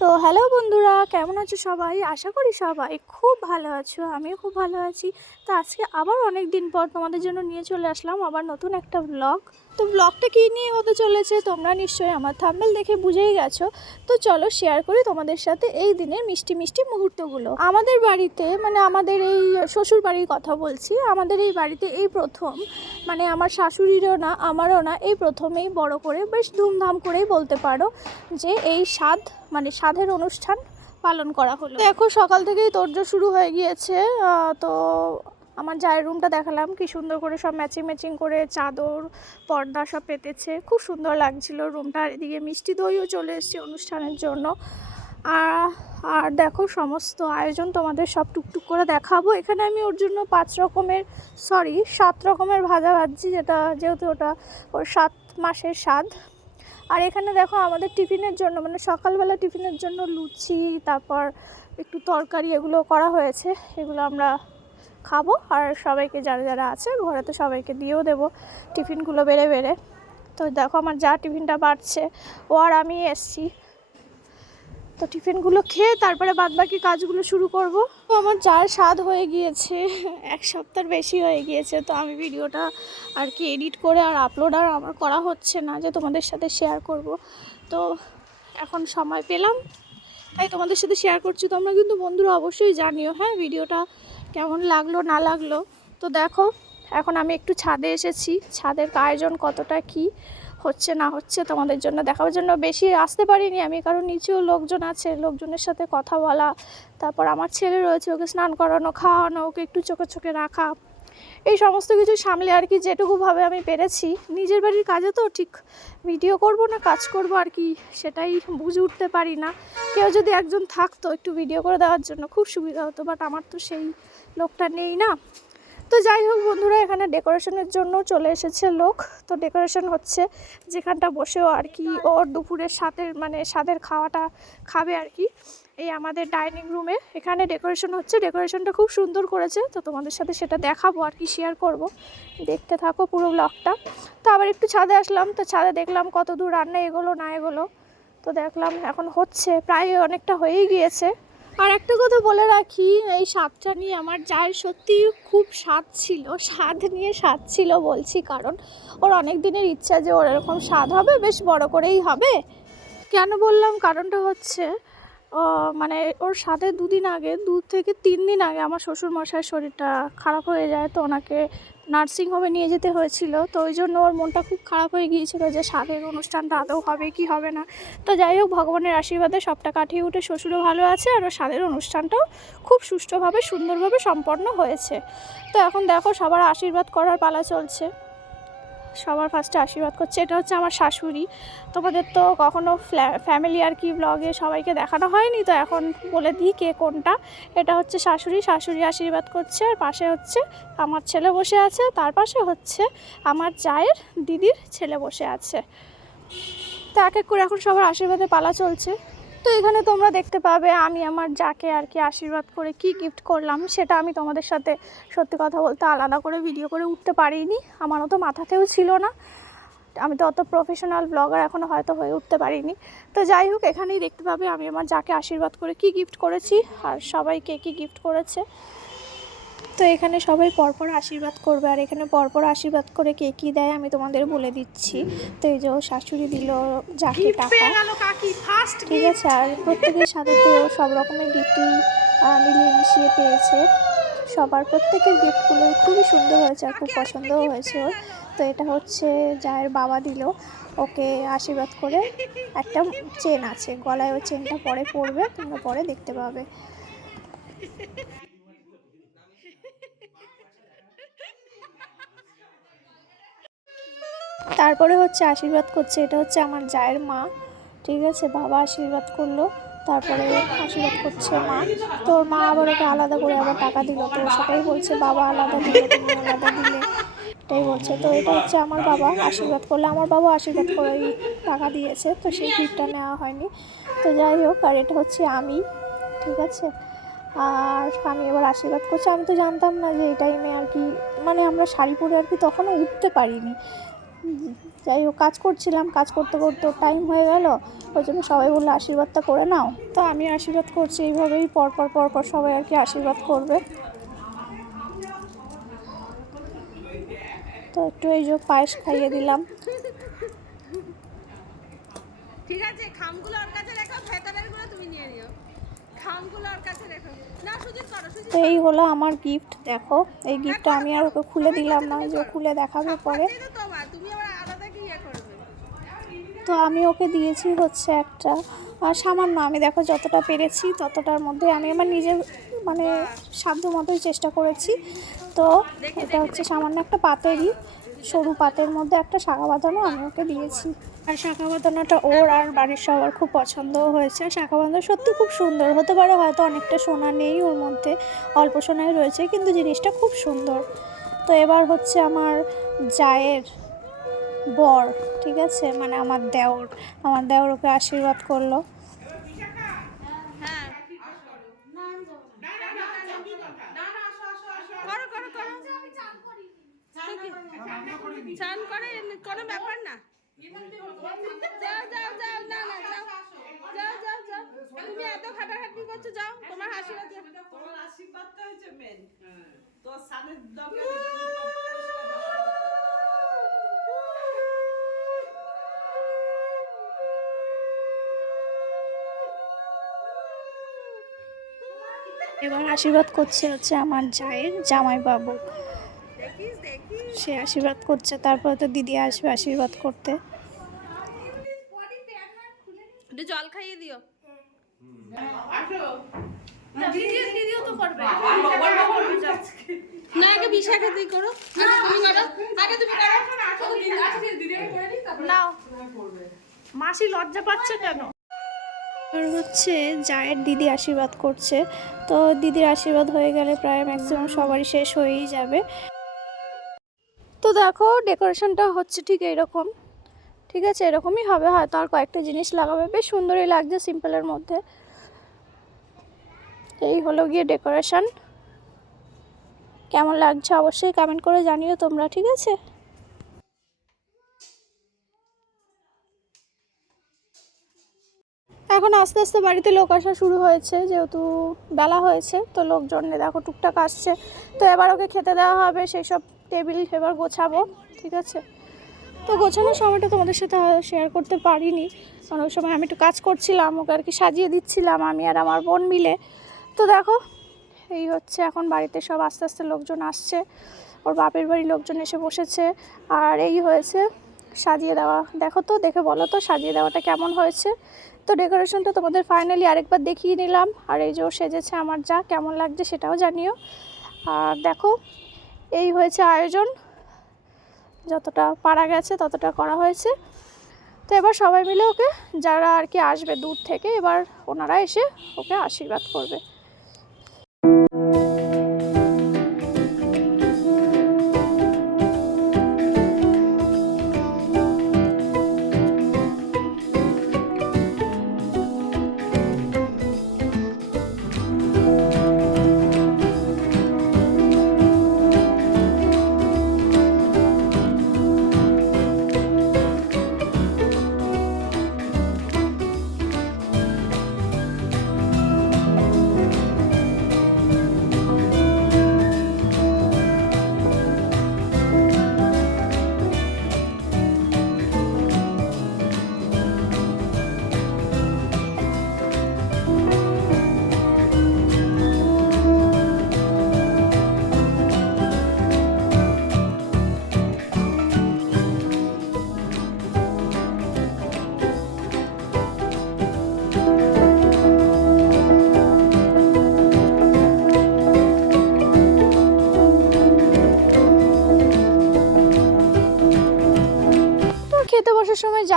তো হ্যালো বন্ধুরা, কেমন আছো সবাই? আশা করি সবাই খুব ভালো আছো, আমিও খুব ভালো আছি। তো আজকে আবার অনেক দিন পর তোমাদের জন্য নিয়ে চলে আসলাম আবার নতুন একটা ব্লগ তো ব্লগটা কী নিয়ে হতে চলেছে? তোমরা নিশ্চয়ই আমার থাম্বেল দেখে বুঝেই গেছো। তো চলো শেয়ার করি তোমাদের সাথে এই দিনের মিষ্টি মিষ্টি মুহূর্তগুলো। আমাদের বাড়িতে মানে আমাদের এই শ্বশুর বাড়ির কথা বলছি, আমাদের এই বাড়িতে এই প্রথম মানে আমার শাশুড়িরও না, আমারও না, এই প্রথমেই বড় করে বেশ ধুমধাম করেই বলতে পারো যে এই স্বাদ মানে স্বাদের অনুষ্ঠান পালন করা হলো। দেখো সকাল থেকেই তোড়জোড় শুরু হয়ে গিয়েছে তো আমার জায়ের রুমটা দেখালাম, কি সুন্দর করে সব ম্যাচিং ম্যাচিং করে চাদর, পর্দা সব পেতেছে। খুব সুন্দর লাগছিল রুমটা আর এদিকে মিষ্টি দইও চলে এসেছে অনুষ্ঠানের জন্য। আর আর দেখো সমস্ত আয়োজন তোমাদের সব টুকটুক করে দেখাবো। এখানে আমি ওর জন্য পাঁচ রকমের সরি সাত রকমের ভাজা ভাজছি, যেটা যেহেতু ওটা ওর সাত মাসের স্বাদ। আর এখানে দেখো আমাদের টিফিনের জন্য মানে সকালবেলা টিফিনের জন্য লুচি, তারপর একটু তরকারি, এগুলো করা হয়েছে। এগুলো আমরা খাব আর সবাইকে যারা যারা আছে, ঘরে তো সবাইকে দিয়েও দেবো। টিফিনগুলো বেড়ে বেড়ে। তো দেখো আমার যা টিফিনটা বাড়ছে, ও আর আমি এসছি। তো টিফিনগুলো খেয়ে তারপরে বাদবাকি কাজগুলো শুরু করব। তো আমার যার স্বাদ হয়ে গিয়েছে, এক সপ্তাহের বেশি হয়ে গিয়েছে, তো আমি ভিডিওটা আর কি এডিট করে আর আপলোড আর আমার করা হচ্ছে না যে তোমাদের সাথে শেয়ার করব। তো এখন সময় পেলাম। তাই তোমাদের সাথে শেয়ার করছি, তোমরা কিন্তু বন্ধুরা অবশ্যই জানিও হ্যাঁ ভিডিওটা কেমন লাগল, না লাগল? তো দেখো, এখন আমি একটু ছাদে এসেছি। ছাদের আয়োজন কতটা কি হচ্ছে, না হচ্ছে তোমাদের জন্য দেখাবার জন্য বেশি আসতে পারিনি আমি, কারণ নিচেও লোকজন আছে, লোকজনের সাথে কথা বলা। তারপর আমার ছেলে রয়েছে, ওকে স্নান করানো, খাওয়ানো, ওকে একটু চোখে চোখে রাখা। এই সমস্ত কিছু সামলে আর কি যেটুকুভাবে আমি পেরেছি। নিজের বাড়ির কাজে তো ঠিক ভিডিও করব না, কাজ করব আর কি, সেটাই বুঝে উঠতে পারি না। কেউ যদি একজন থাকতো একটু ভিডিও করে দেওয়ার জন্য, খুব সুবিধা হতো বাট আমার তো সেই লোকটা নেই না। তো যাই হোক বন্ধুরা, এখানে ডেকোরেশনের জন্য চলে এসেছে লোক। তো ডেকোরেশন হচ্ছে যেখানটা বসেও আর কি ওর দুপুরের স্বাদের মানে স্বাদের খাওয়াটা খাবে আর কি। এই আমাদের ডাইনিং রুমে এখানে ডেকোরেশন হচ্ছে। ডেকোরেশনটা খুব সুন্দর করেছে। তো তোমাদের সাথে সেটা দেখাবো আর কি শেয়ার করব। দেখতে থাকো পুরো ব্লগটা তো আবার একটু ছাদে আসলাম। তো ছাদে দেখলাম কত দূর রান্না এগোলো না এগোলো। তো দেখলাম এখন হচ্ছে, প্রায় অনেকটা হয়েই গিয়েছে। আর একটা কথা বলে রাখি, এই স্বাদটা নিয়ে আমার যার সত্যি খুব স্বাদ ছিল, স্বাদ নিয়ে স্বাদ ছিল বলছি কারণ, ওর অনেক দিনের ইচ্ছা যে ওর এরকম স্বাদ হবে, বেশ বড় করেই হবে। কেন বললাম? কারণটা হচ্ছে মানে ওর সাথে দুদিন আগে, দু থেকে তিন দিন আগে আমার শ্বশুর শরীরটা খারাপ হয়ে যায় তো ওনাকে নার্সিংহোমে নিয়ে যেতে হয়েছিল। তো ওই জন্য ওর মনটা খুব খারাপ হয়ে গিয়েছিল যে স্বাদের অনুষ্ঠানটা আদৌ হবে কি হবে না। তো যাই হোক, ভগবানের আশীর্বাদে সবটা কাটিয়ে উঠে শ্বশুরও ভালো আছে আর স্বাদের অনুষ্ঠানটাও খুব সুষ্ঠুভাবে, সুন্দরভাবে সম্পন্ন হয়েছে। তো এখন দেখো সবার আশীর্বাদ করার পালা চলছে। সবার ফার্স্টে আশীর্বাদ করছে। এটা হচ্ছে আমার শাশুড়ি। তোমাদের তো কখনো ফ্যামিলি আর কি ব্লগে সবাইকে দেখানো হয়নি, তো এখন বলে দিই কে কোনটা। এটা হচ্ছে শাশুড়ি। শাশুড়ি আশীর্বাদ করছে। আর পাশে হচ্ছে আমার ছেলে বসে আছে। তার পাশে হচ্ছে আমার জায়ের দিদির ছেলে বসে আছে। তো এক এক করে এখন সবার আশীর্বাদে পালা চলছে। তো এখানে তোমরা দেখতে পাবে আমি আমার যাকে আর কি আশীর্বাদ করে কি গিফট করলাম, সেটা আমি তোমাদের সাথে সত্যি কথা বলতে আলাদা করে ভিডিও করে উঠতে পারিনি। আমার তো মাথাতেও ছিল না। আমি তো অত প্রফেশনাল ব্লগার এখনও হয়তো হয়ে উঠতে পারিনি। তো যাই হোক, এখানেই দেখতে পাবে আমি আমার যাকে আশীর্বাদ করে কি গিফট করেছি, আর সবাই কে কী গিফট করেছে। তো এখানে সবাই পরপর আশীর্বাদ করবে আর এখানে পরপর আশীর্বাদ করে কে কী দেয় আমি তোমাদের বলে দিচ্ছি। তো এই যে ও শাশুড়ি দিল যাকে টাকা। ঠিক আছে আর প্রত্যেকের সাথে তো সব রকমের গিফটই মিলিয়ে মিশিয়ে পেয়েছে। সবার প্রত্যেকের গিফটগুলো খুবই সুন্দর হয়েছে আর খুব পছন্দও হয়েছে ওর। তো এটা হচ্ছে যায়ের বাবা দিল। ওকে আশীর্বাদ করে একটা চেন আছে গলায় ওই চেনটা পরে পড়বে তোমরা পরে দেখতে পাবে। তারপরে হচ্ছে আশীর্বাদ করছে, এটা হচ্ছে আমার জায়ের মা, ঠিক আছে? বাবা আশীর্বাদ করল, তারপরে আশীর্বাদ করছে মা। তো মা আবার ওকে আলাদা করে আবার টাকা দিল। তো সেটাই বলছে, বাবা আলাদা দিলে, তুমি আলাদা দিলে। এটাই বলছে। তো এটা হচ্ছে আমার বাবা আশীর্বাদ করলে। আমার বাবা আশীর্বাদ করেই টাকা দিয়েছে, তো সেই গিফটটা নেওয়া হয়নি। তো যাই হোক, আর এটা হচ্ছে আমি, ঠিক আছে? আর আমি এবার আশীর্বাদ করছি। আমি তো জানতাম না যে এই টাইমে আর কি মানে আমরা শাড়ি পরে আর কি তখনও উঠতে পারিনি। যাই হোক কাজ করছিলাম কাজ করতে করতে টাইম হয়ে গেল। ওই জন্য সবাই বলল আশীর্বাদটা করে নাও। তো আমি আশীর্বাদ করছি এইভাবেই পরপর পরপর সবাই আর কি আশীর্বাদ করবে। তো একটু এই যে পায়েস খাইয়ে দিলাম। ঠিক আছে খামগুলো ওর কাছে রেখো ভেতরেরগুলো তুমি নিয়ে নিও। খামগুলো ওর কাছে রেখো। না সুজিত করো সুজিত তো এই হলো আমার গিফট দেখো। এই গিফটটা আমি আর ওকে খুলে দিলাম না যে খুলে দেখাবে পরে এই তো তোমার তুমি আবার আলাদা কি ইয়ে করবে তো আমি ওকে দিয়েছি হচ্ছে একটা সামান্য আমি দেখো যতটা পেরেছি ততটার মধ্যে আমি আমার নিজের মানে সাধ্য মতোই চেষ্টা করেছি। তো এটা হচ্ছে সামান্য একটা পাতেরই সরু পাতের মধ্যে একটা শাখা বাঁধানো আমি ওকে দিয়েছি। আর শাখা বাঁধানোটা ওর আর বাড়ির সবার খুব পছন্দও হয়েছে। আর শাখা বাঁধানো সত্যি খুব সুন্দর হতে পারে হয়তো অনেকটা সোনা নেই ওর মধ্যে অল্প সোনাই রয়েছে কিন্তু জিনিসটা খুব সুন্দর। তো এবার হচ্ছে আমার জায়ের বর ঠিক আছে? মানে আমার দেওর। আমার দেওর ওকে আশীর্বাদ করল। হ্যাঁ। করো করো করো। চান করে কোনো ব্যাপার না। যাও যাও যাও না না যাও। যাও যাও যাও। তুমি এত করছ যাও। তোমার আশীর্বাদ। তোমার আশীর্বাদটা হচ্ছে মেন তো সানের দরকার। এবার আশীর্বাদ করছে হচ্ছে আমার জায়ের জামাই বাবু দেখিস দেখিস সে আশীর্বাদ করছে তারপরে তো দিদি আসবে আশীর্বাদ করতে জল খাইয়ে দিও না আগে বিশাখা দিয়ে করো তুমি করো আগে তুমি করো নাও মাসি লজ্জা পাচ্ছে কেন আর হচ্ছে জায়ের দিদি আশীর্বাদ করছে। তো দিদির আশীর্বাদ হয়ে গেলে প্রায় ম্যাক্সিমাম সবারই শেষ হয়েই যাবে। তো দেখো ডেকোরেশনটা হচ্ছে ঠিক এইরকম। ঠিক আছে, এরকমই হবে, হয়তো আর কয়েকটা জিনিস লাগাবে। বেশ সুন্দরই লাগছে সিম্পলের মধ্যে। এই হলো গিয়ে ডেকোরেশন কেমন লাগছে অবশ্যই কমেন্ট করে জানিও তোমরা, ঠিক আছে? এখন আস্তে আস্তে বাড়িতে লোক আসা শুরু হয়েছে, যেহেতু বেলা হয়েছে, তো লোকজনে দেখো টুকটাক আসছে। তো এবার ওকে খেতে দেওয়া হবে, সেই সব টেবিল এবার গোছাবো, ঠিক আছে? তো গোছানোর সময়টা তোমাদের সাথে শেয়ার করতে পারিনি, কারণ ওই সময় আমি একটু কাজ করছিলাম, ওকে আর কি সাজিয়ে দিচ্ছিলাম আমি আর আমার বোন মিলে। তো দেখো, এই হচ্ছে এখন বাড়িতে সব আস্তে আস্তে লোকজন আসছে, ওর বাপের বাড়ির লোকজন এসে বসেছে, আর এই হয়েছে সাজিয়ে দেওয়া। দেখো তো, দেখে বলো তো সাজিয়ে দেওয়াটা কেমন হয়েছে? তো ডেকোরেশনটা তোমাদের ফাইনালি আরেকবার দেখিয়ে নিলাম। আর এই যে সেজেছে আমার যা কেমন লাগছে সেটাও জানিও। আর দেখো, এই হয়েছে আয়োজন। যতটা পারা গেছে ততটা করা হয়েছে। তো এবার সবাই মিলে ওকে, যারা আর কি আসবে দূর থেকে, এবার ওনারা এসে ওকে আশীর্বাদ করবে।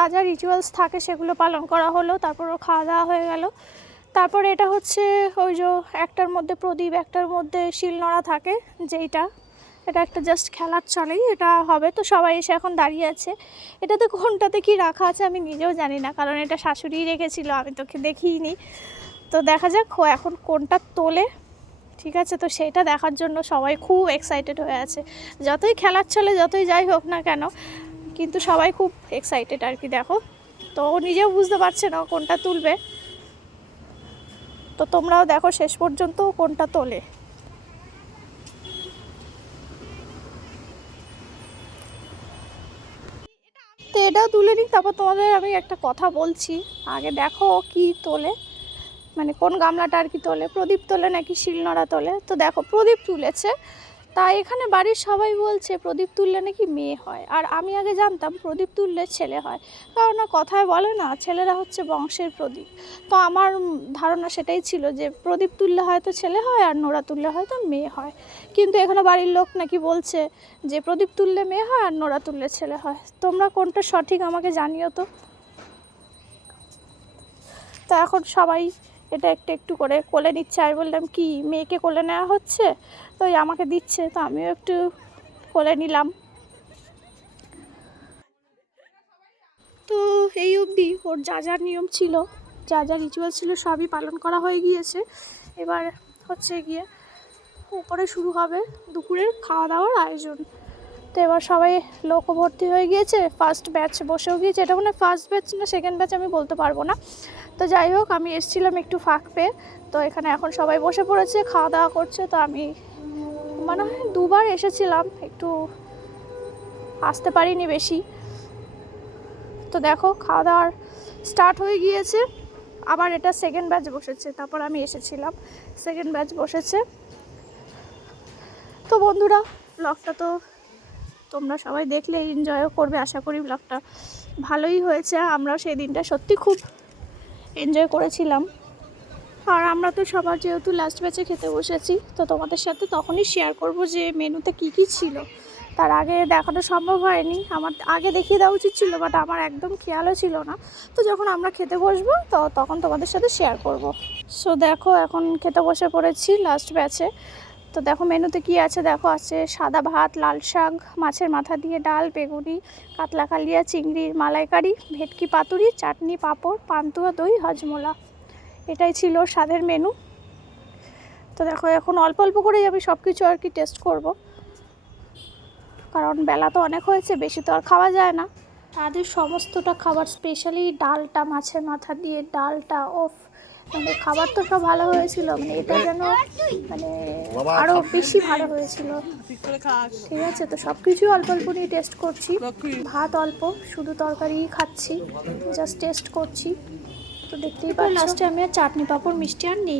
যা যা রিচুয়ালস থাকে সেগুলো পালন করা হলো তারপর খাওয়া দাওয়া হয়ে গেল। তারপর এটা হচ্ছে ওই যে একটার মধ্যে প্রদীপ, একটার মধ্যে শিলনোড়া থাকে যেইটা। এটা একটা জাস্ট খেলার চলেই এটা হবে, তো সবাই এসে এখন দাঁড়িয়ে আছে। এটাতে কোনটাতে কি রাখা আছে আমি নিজেও জানি না, কারণ এটা শাশুড়িই রেখেছিল, আমি তোকে দেখিইনি তো দেখা যাক ও এখন কোনটা তোলে, ঠিক আছে? তো সেটা দেখার জন্য সবাই খুব এক্সাইটেড হয়ে আছে। যতই খেলার চলে যতই যাই হোক না কেন কিন্তু সবাই খুব এক্সাইটেড আর কি, দেখো। তো ও নিজেও বুঝতে পারছে না কোনটা তুলবে। তো তোমরাও দেখো শেষ পর্যন্ত কোনটা তোলে। তো এটাও তুলে নিই, তারপর তোমাদের আমি একটা কথা বলছি। আগে দেখো কি তোলে মানে কোন গামলাটা আর কি তোলে, প্রদীপ তোলে নাকি শিলনোড়া তোলে? তো দেখো প্রদীপ তুলেছে। তাই এখানে বাড়ির সবাই বলছে, প্রদীপ তুললে নাকি মেয়ে হয়? আর আমি আগে জানতাম প্রদীপ তুললে ছেলে হয়। কারণ না, কথায় বলে না, ছেলেরা হচ্ছে বংশের প্রদীপ। তো আমার ধারণা সেটাই ছিল যে, প্রদীপ তুললে হয়তো ছেলে হয় আর নোড়া তুললে হয়তো মেয়ে হয়। কিন্তু এখানে বাড়ির লোক নাকি বলছে যে, প্রদীপ তুললে মেয়ে হয় আর নোড়া তুললে ছেলে হয়। তোমরা কোনটা সঠিক আমাকে জানিও তো। তা এখন সবাই এটা একটু একটু করে কোলে নিচ্ছে। আমি বললাম, কি, মেয়েকে কোলে নেওয়া হচ্ছে? তো আমাকে দিচ্ছে, তো আমিও একটু কোলে নিলাম। তো এই অবধি ওর যা যা নিয়ম ছিল, যা যা রিচুয়াল ছিল সবই পালন করা হয়ে গিয়েছে। এবার হচ্ছে গিয়ে উপরে শুরু হবে দুপুরের খাওয়া দাওয়ার আয়োজন। তো এবার সবাই লোকও ভর্তি হয়ে গিয়েছে ফার্স্ট ব্যাচ বসেও গিয়েছে। এটা মানে ফার্স্ট ব্যাচ না সেকেন্ড ব্যাচ আমি বলতে পারব না। তো যাই হোক, আমি এসেছিলাম একটু ফাঁক পেয়ে। তো এখানে এখন সবাই বসে পড়েছে খাওয়া দাওয়া করছে। তো আমি মানে দুবার এসেছিলাম, একটু আসতে পারিনি বেশি। তো দেখো খাওয়া দাওয়ার স্টার্ট হয়ে গিয়েছে। আবার এটা সেকেন্ড ব্যাচ বসেছে, তারপর আমি এসেছিলাম। সেকেন্ড ব্যাচ বসেছে। তো বন্ধুরা ব্লগটা তো তোমরা সবাই দেখলে এনজয়ও করবে, আশা করি ব্লগটা ভালোই হয়েছে। আমরা সেই দিনটা সত্যি খুব এনজয় করেছিলাম। আর আমরা তো সবার যেহেতু লাস্ট ব্যাচে খেতে বসেছি, তো তোমাদের সাথে তখনই শেয়ার করব যে মেনুতে কি কি ছিল। তার আগে দেখানো সম্ভব হয়নি, আমার আগে দেখিয়ে দেওয়া উচিত ছিল বাট আমার একদম খেয়ালও ছিল না। তো যখন আমরা খেতে বসবো, তো তখন তোমাদের সাথে শেয়ার করব। সো দেখো, এখন খেতে বসে পড়েছি লাস্ট ব্যাচে তো দেখো মেনুতে কি আছে? দেখো আছে সাদা ভাত, লাল শাক, মাছের মাথা দিয়ে ডাল, বেগুনি, কাতলা কালিয়া চিংড়ির মালাইকারি, ভেটকি পাতুরি, চাটনি, পাঁপড়, পান্তুয়া, দই, হজমোলা। এটাই ছিল স্বাদের মেনু। তো দেখো এখন অল্প অল্প করেই আমি সব কিছু আর কি টেস্ট করব। কারণ বেলা তো অনেক হয়েছে, বেশি তো আর খাওয়া যায় না। তাদের সমস্তটা খাবার স্পেশালি ডালটা, মাছের মাথা দিয়ে ডালটা, ওফ মানে খাবার তো সব ভালো হয়েছিল মানে এটা যেন মানে আরও বেশি ভালো হয়েছিল। ঠিক আছে তো সব কিছুই অল্প অল্প নিয়ে টেস্ট করছি। ভাত অল্প শুধু তরকারিই খাচ্ছি জাস্ট টেস্ট করছি। তো দেখতেই পাই লাস্টে আমি আর চাটনি পাঁপড় মিষ্টি আর নিই।